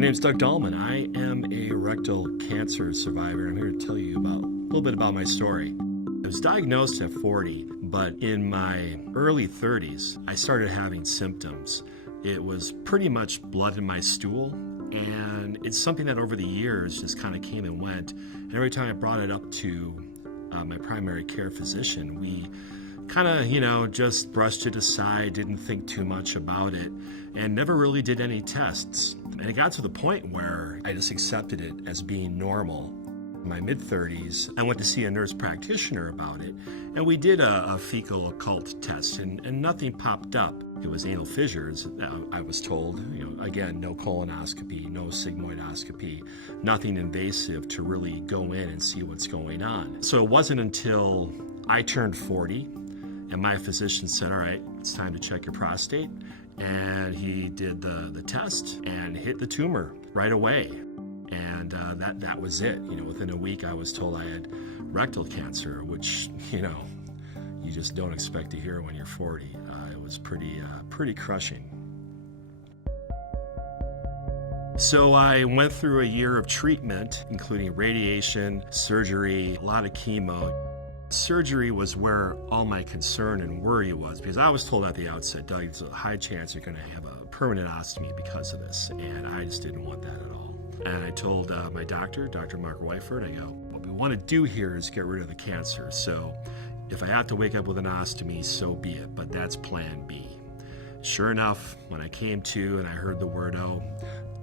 My name is Doug Dallmann. I am a rectal cancer survivor. I'm here to tell you a little bit about my story. I was diagnosed at 40, but in my early 30s, I started having symptoms. It was pretty much blood in my stool, and it's something that over the years just kind of came and went. And every time I brought it up to my primary care physician, we kind of, just brushed it aside, didn't think too much about it, and never really did any tests. And it got to the point where I just accepted it as being normal. In my mid-30s, I went to see a nurse practitioner about it, and we did a fecal occult test, and nothing popped up. It was anal fissures, I was told. Again, no colonoscopy, no sigmoidoscopy, nothing invasive to really go in and see what's going on. So it wasn't until I turned 40, and my physician said, all right, it's time to check your prostate. And he did the test and hit the tumor right away. And that was it. Within a week, I was told I had rectal cancer, which, you just don't expect to hear when you're 40. It was pretty crushing. So I went through a year of treatment, including radiation, surgery, a lot of chemo. Surgery was where all my concern and worry was, because I was told at the outset, Doug, there's a high chance you're going to have a permanent ostomy because of this, and I just didn't want that at all. And I told my doctor, Dr. Mark Wyford, I go, what we want to do here is get rid of the cancer, so if I have to wake up with an ostomy, so be it, but that's plan B. Sure enough, when I came to and I heard the word, oh,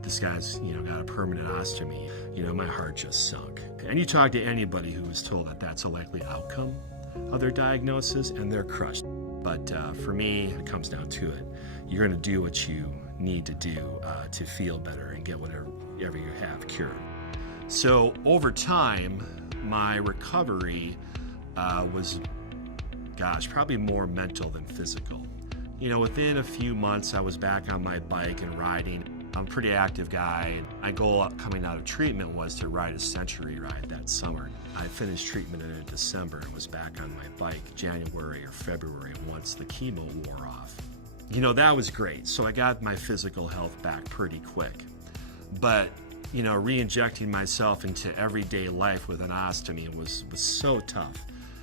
this guy's got a permanent ostomy, my heart just sunk. And you talk to anybody who was told that that's a likely outcome of their diagnosis, and they're crushed. But for me, it comes down to it. You're going to do what you need to do to feel better and get whatever you have cured. So over time, my recovery was, probably more mental than physical. Within a few months, I was back on my bike and riding. I'm a pretty active guy. My goal coming out of treatment was to ride a century ride that summer. I finished treatment in December and was back on my bike January or February once the chemo wore off. That was great. So I got my physical health back pretty quick. But, re-injecting myself into everyday life with an ostomy was so tough.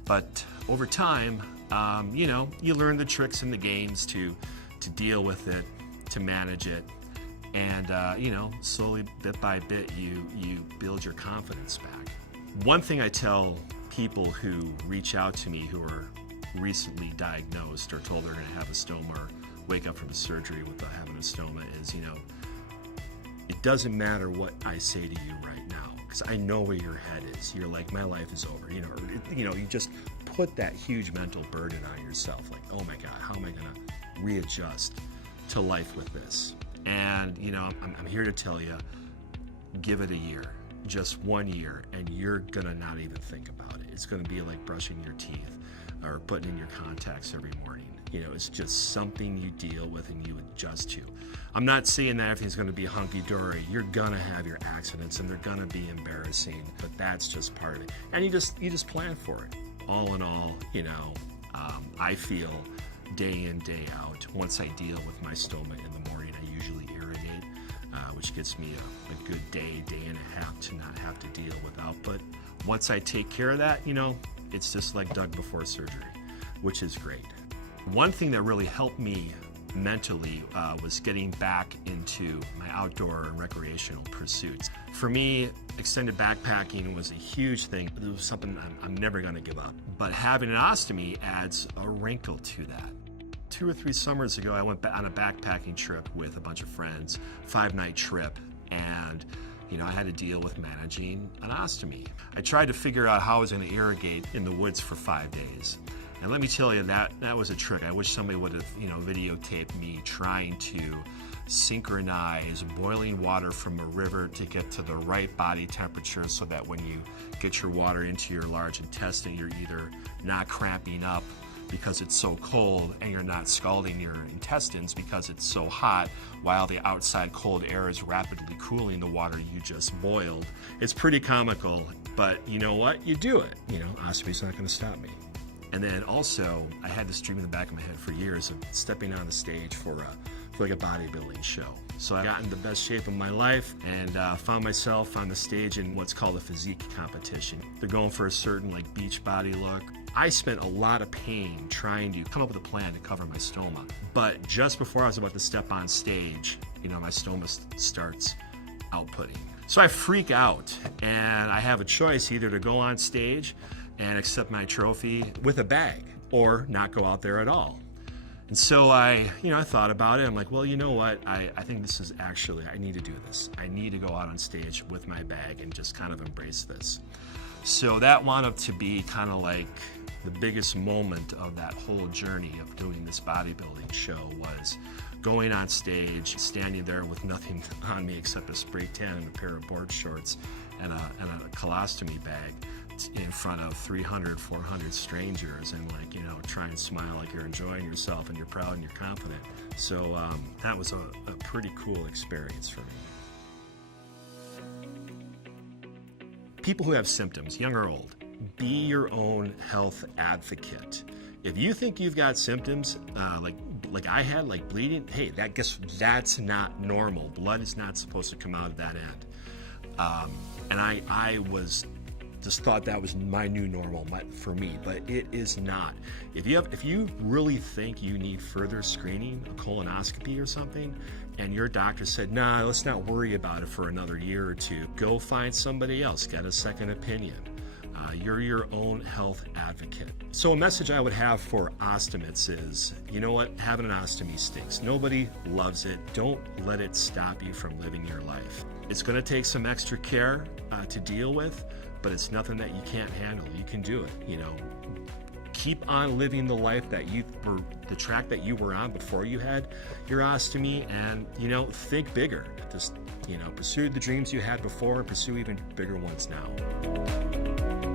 But over time, you learn the tricks and the games to deal with it, to manage it. And, slowly, bit by bit, you build your confidence back. One thing I tell people who reach out to me who are recently diagnosed or told they're going to have a stoma or wake up from a surgery with having a stoma is, it doesn't matter what I say to you right now, because I know where your head is. You're like, my life is over. You just put that huge mental burden on yourself. Like, oh my God, how am I going to readjust to life with this? And, I'm here to tell you, give it a year, just 1 year, and you're going to not even think about it. It's going to be like brushing your teeth or putting in your contacts every morning. It's just something you deal with and you adjust to. I'm not saying that everything's going to be hunky-dory. You're going to have your accidents and they're going to be embarrassing, but that's just part of it. And you just plan for it. All in all, I feel day in, day out, once I deal with my stoma in the morning, I usually irrigate, which gets me a good day and a half to not have to deal without. But once I take care of that, it's just like Doug before surgery, which is great. One thing that really helped me mentally was getting back into my outdoor and recreational pursuits. For me, extended backpacking was a huge thing. It was something I'm never going to give up. But having an ostomy adds a wrinkle to that. 2 or 3 summers ago, I went on a backpacking trip with a bunch of friends, 5-night trip, and I had to deal with managing an ostomy. I tried to figure out how I was going to irrigate in the woods for 5 days. And let me tell you, that was a trick. I wish somebody would have, videotaped me trying to synchronize boiling water from a river to get to the right body temperature so that when you get your water into your large intestine, you're either not cramping up because it's so cold and you're not scalding your intestines because it's so hot while the outside cold air is rapidly cooling the water you just boiled. It's pretty comical, but you know what? You do it. Ostomy's not going to stop me. And then also, I had this dream in the back of my head for years of stepping on the stage for like a bodybuilding show. So I got in the best shape of my life and found myself on the stage in what's called a physique competition. They're going for a certain like beach body look. I spent a lot of pain trying to come up with a plan to cover my stoma. But just before I was about to step on stage, my stoma starts outputting. So I freak out and I have a choice either to go on stage and accept my trophy with a bag or not go out there at all. And so I thought about it. I'm like, well, you know what? I think this is actually, I need to do this. I need to go out on stage with my bag and just kind of embrace this. So that wound up to be kind of like the biggest moment of that whole journey of doing this bodybuilding show was going on stage, standing there with nothing on me except a spray tan and a pair of board shorts and a colostomy bag in front of 300, 400 strangers and try and smile like you're enjoying yourself and you're proud and you're confident. So that was a pretty cool experience for me. People who have symptoms, young or old, be your own health advocate. If you think you've got symptoms like I had, like bleeding, hey, that's not normal. Blood is not supposed to come out of that end. And I just thought that was my new normal for me, but it is not. If you really think you need further screening, a colonoscopy or something, and your doctor said, nah, let's not worry about it for another year or two, go find somebody else, get a second opinion. You're your own health advocate. So a message I would have for ostomates is, you know what, having an ostomy stinks. Nobody loves it. Don't let it stop you from living your life. It's going to take some extra care to deal with, but it's nothing that you can't handle. You can do it. Keep on living the life that the track that you were on before you had your ostomy, and think bigger. Just pursue the dreams you had before and pursue even bigger ones now.